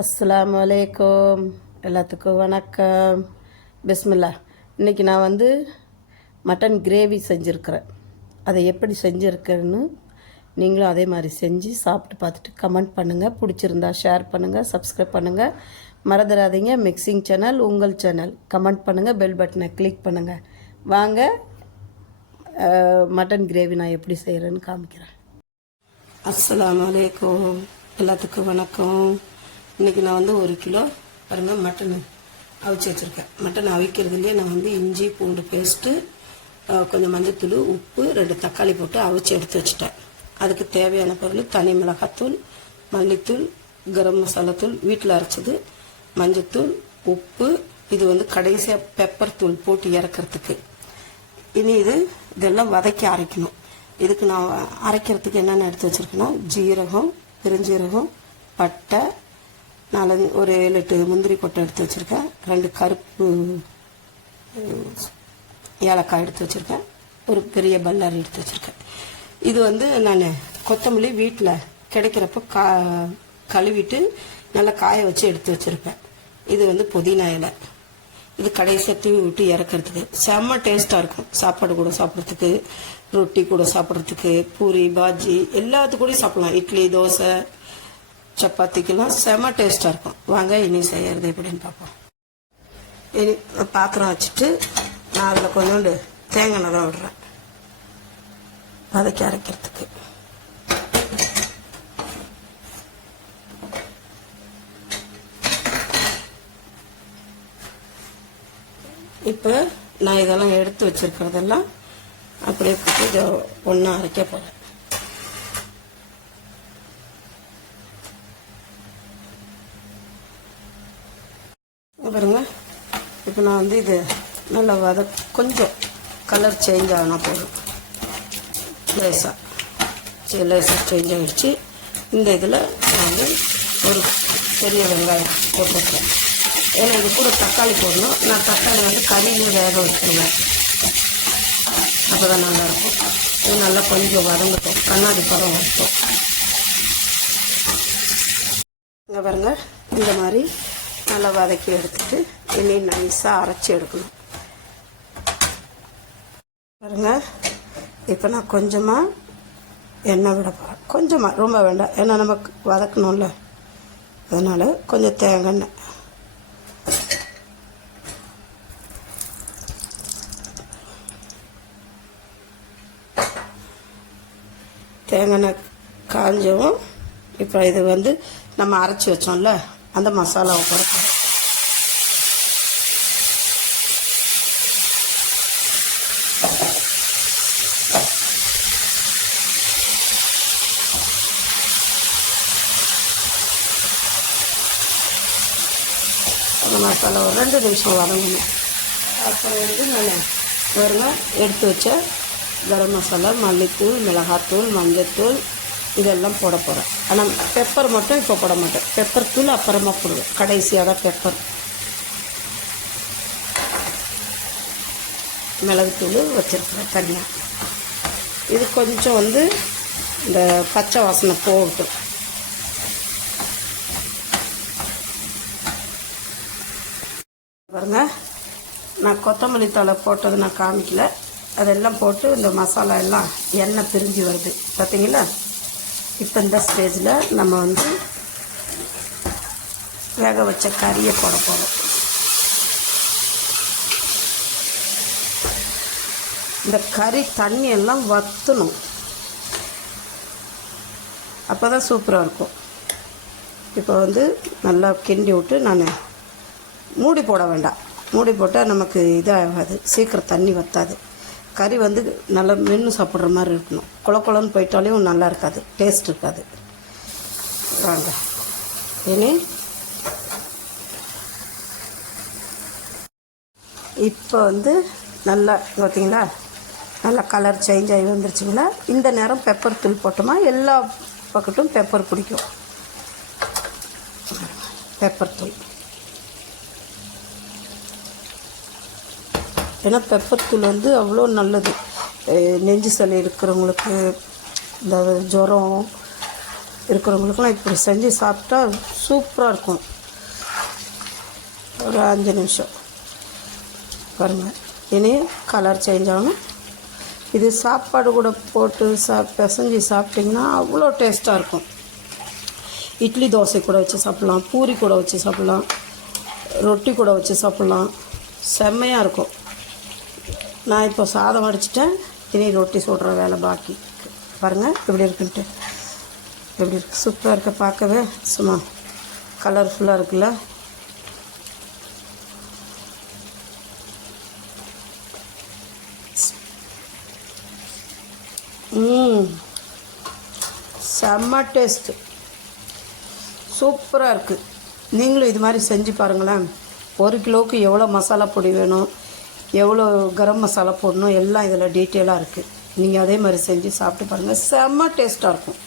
அஸ்ஸலாமு அலைக்கும். எல்லாத்துக்கும் வணக்கம். பிஸ்மில்லா. இன்றைக்கி நான் வந்து மட்டன் கிரேவி செஞ்சுருக்கிறேன். அதை எப்படி செஞ்சுருக்கேன்னு நீங்களும் அதே மாதிரி செஞ்சு சாப்பிட்டு பார்த்துட்டு கமெண்ட் பண்ணுங்கள். பிடிச்சிருந்தா ஷேர் பண்ணுங்கள், சப்ஸ்கிரைப் பண்ணுங்கள். மறந்துடாதீங்க, மிக்சிங் சேனல் உங்கள் சேனல். கமெண்ட் பண்ணுங்கள், பெல் பட்டனை கிளிக் பண்ணுங்கள். வாங்க மட்டன் கிரேவி நான் எப்படி செய்கிறேன்னு காமிக்கிறேன். அஸ்ஸலாமு அலைக்கும். எல்லாத்துக்கும் வணக்கம். இன்றைக்கி நான் வந்து 1 கிலோ பாருங்கள் மட்டன் அவிச்சு வச்சுருக்கேன். மட்டன் அவிக்கிறதுலேயே நான் வந்து இஞ்சி பூண்டு பேஸ்ட்டு, கொஞ்சம் மஞ்சத்தூள், உப்பு, 2 தக்காளி போட்டு அவிச்சு எடுத்து வச்சுட்டேன். அதுக்கு தேவையான பொருள் தனி மிளகாத்தூள், மல்லித்தூள், கரம் மசாலாத்தூள், வீட்டில் அரைச்சது, மஞ்சத்தூள், உப்பு. இது வந்து கடைசியாக பெப்பர் தூள் போட்டு இறக்கிறதுக்கு. இனி இதெல்லாம் வதக்கி அரைக்கணும். இதுக்கு நான் அரைக்கிறதுக்கு என்னென்ன எடுத்து வச்சுருக்கேன்னா ஜீரகம், பெருஞ்சீரகம், பட்டை, ஒரு 7-8 முந்திரி கொட்டை எடுத்து வச்சுருக்கேன். 2 கருப்பு ஏலக்காய் எடுத்து வச்சுருக்கேன். ஒரு பெரிய பல்லாரி எடுத்து வச்சுருக்கேன். இது வந்து நான் கொத்தமல்லி வீட்டில் கிடைக்கிறப்ப கழுவிட்டு நல்லா காய வச்சு எடுத்து வச்சுருப்பேன். இது வந்து புதினா இலை. இது கடைசியாக தூவி விட்டு இறக்கிறதுக்கு செம்ம டேஸ்ட்டாக இருக்கும். சாப்பாடு கூட சாப்பிட்றதுக்கு, ரொட்டி கூட சாப்பிட்றதுக்கு, பூரி பாஜி எல்லாத்துக்கூடயும் சாப்பிட்லாம். இட்லி, தோசை, சப்பாத்திக்கெல்லாம் செம்ம டேஸ்ட்டாக இருக்கும். வாங்க இனி செய்யறது எப்படின்னு பார்ப்போம். இனி பாத்திரம் வச்சுட்டு நான் அதில் கொஞ்சோண்டு தேங்காய் தான் விடுறேன் வதக்கி அரைக்கிறதுக்கு. இப்போ நான் இதெல்லாம் எடுத்து வச்சிருக்கிறதெல்லாம் அப்படியே போட்டு இதை ஒன்றா அரைக்க போகிறேன். பாருங்க, இப்போ நான் வந்து இது நல்லா கொஞ்சம் கலர் சேஞ்ச் ஆனால் போதும். லேசாக சேஞ்ச் ஆகிடுச்சு. இந்த இதில் நான் வந்து ஒரு பெரிய வெங்காயம் போட்டுருக்கேன். ஏன்னா இது கூட தக்காளி போடணும். நான் தக்காளி வந்து கறியில் வேக வச்சுருவேன், அப்போ தான் நல்லாயிருக்கும். இது நல்லா கொஞ்சம் வதங்கட்டும், கண்ணாடி படம் வரட்டும். இங்கே பாருங்க, இந்த மாதிரி நல்லா வதக்கி எடுத்துட்டு இனி நைஸாக அரைச்சி எடுக்கணும். பாருங்க, இப்போ நான் கொஞ்சமாக எண்ணெய் விட போகிறேன். கொஞ்சமாக, ரொம்ப வேண்டாம், ஏன்னா நமக்கு வதக்கணும்ல, அதனால் கொஞ்சம் தேங்காய் எண்ணெய். தேங்காய் எண்ணெய் காஞ்சவும் இப்போ இது வந்து நம்ம அரைச்சி வச்சோம்ல அந்த மசாலாவை போடுறோம். அந்த மசாலா ஒரு 2 நிமிஷம் வதங்கணும். அப்புறம் வந்து நான் பாருங்க எடுத்து வச்ச கரம் மசாலா, மல்லித்தூள், மிளகாத்தூள், மஞ்சத்தூள் இதெல்லாம் போட போகிறேன். ஆனால் பெப்பர் மட்டும் இப்போ போட மாட்டேன். பெப்பர் தூள் அப்புறமா போடுவேன், கடைசியாக தான் பெப்பர். மிளகுத்தூள் வச்சுருக்கிறேன் தனியாக. இது கொஞ்சம் வந்து இந்த பச்சை வாசனை போகட்டும். பாருங்க, நான் கொத்தமல்லி தழை போட்டது நான் காமிக்கல. அதெல்லாம் போட்டு இந்த மசாலா எல்லாம் எண்ணெய் பிரிஞ்சு வருது பார்த்தீங்களா. இப்போ இந்த ஸ்டேஜில் நம்ம வந்து வேக வச்ச கறியை போட போகிறோம். இந்த கறி தண்ணி எல்லாம் வற்றணும், அப்போ தான் சூப்பராக இருக்கும். இப்போ வந்து நல்லா கிண்டி விட்டு நான் மூடி போட வேண்டாம். மூடி போட்டால் நமக்கு இதாகாது, சீக்கிரம் தண்ணி வற்றாது. கறி வந்து நல்லா மென்று சாப்பிட்ற மாதிரி இருக்கணும். குளக்குளன்னு போயிட்டாலையும் நல்லா இருக்காது, டேஸ்ட் இருக்காது. வாங்க இனி இப்போ வந்து நல்லா பார்த்தீங்களா, நல்லா கலர் சேஞ்ச் ஆகி வந்துருச்சுங்களா. இந்த நேரம் பெப்பர் தூள் போட்டோமா எல்லா பக்கட்டும் பெப்பர் பிடிக்கும். பெப்பர் தூள், ஏன்னா பெப்பர் தூள் வந்து அவ்வளோ நல்லது. நெஞ்சு சளி இருக்கிறவங்களுக்கு, இந்த ஜுரம், இருக்கிறவங்களுக்குலாம் இப்படி செஞ்சு சாப்பிட்டா சூப்பராக இருக்கும். ஒரு 5 நிமிஷம் பாருங்கள். இனி கலர் சேஞ்ச் ஆகணும். இது சாப்பாடு கூட போட்டு பிசைஞ்சு சாப்பிட்டிங்கன்னா அவ்வளோ டேஸ்ட்டாக இருக்கும். இட்லி தோசை கூட வச்சு சாப்பிட்லாம், பூரி கூட வச்சு சாப்பிட்லாம், ரொட்டி கூட வச்சு சாப்பிட்லாம். செம்மையாக இருக்கும். நான் இப்போ சாதம் வடிச்சிட்டேன். இனி ரொட்டி சுடுற வேலை பாக்கி. பாருங்கள் எப்படி இருக்குன்ட்டு. எப்படி இருக்குது? சூப்பராக இருக்க. பார்க்கவே சும்மா கலர்ஃபுல்லாக இருக்குல்ல. செம்ம டேஸ்ட்டு, சூப்பராக இருக்குது. நீங்களும் இது மாதிரி செஞ்சு பாருங்களேன். 1 கிலோவுக்கு எவ்வளோ மசாலா பொடி வேணும், எவ்வளோ கரம் மசாலா போடணும், எல்லாம் இதில் டீட்டெயிலாக இருக்குது. நீங்கள் அதே மாதிரி செஞ்சு சாப்பிட்டு பாருங்கள். செம்ம டேஸ்ட்டாக இருக்கும்.